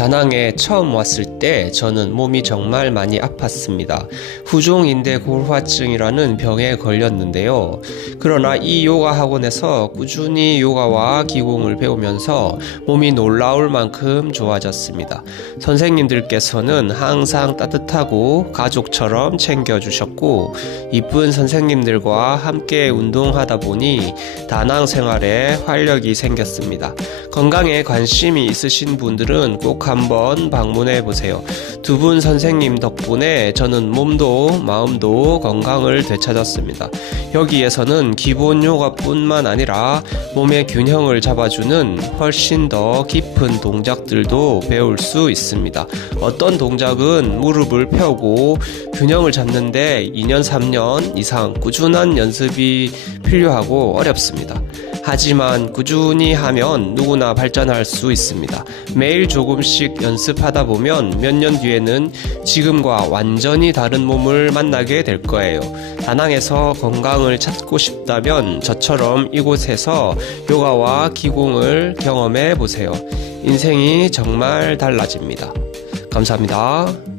다낭에 처음 왔을 때 저는 몸이 정말 많이 아팠습니다. 후종인대 골화증이라는 병에 걸렸는데요. 그러나 이 요가 학원에서 꾸준히 요가와 기공을 배우면서 몸이 놀라울 만큼 좋아졌습니다. 선생님들께서는 항상 따뜻하고 가족처럼 챙겨주셨고 이쁜 선생님들과 함께 운동하다 보니 다낭 생활에 활력이 생겼습니다. 건강에 관심이 있으신 분들은 꼭 한번 방문해 보세요. 두 분 선생님 덕분에 저는 몸도 마음도 건강을 되찾았습니다. 여기에서는 기본 요가뿐만 아니라 몸의 균형을 잡아주는 훨씬 더 깊은 동작들도 배울 수 있습니다. 어떤 동작은 무릎을 펴고 균형을 잡는데 2년, 3년 이상 꾸준한 연습이 필요하고 어렵습니다. 하지만 꾸준히 하면 누구나 발전할 수 있습니다. 매일 조금씩 연습하다 보면 몇 년 뒤에는 지금과 완전히 다른 몸을 만나게 될 거예요. 다낭에서 건강을 찾고 싶다면 저처럼 이곳에서 요가와 기공을 경험해 보세요. 인생이 정말 달라집니다. 감사합니다.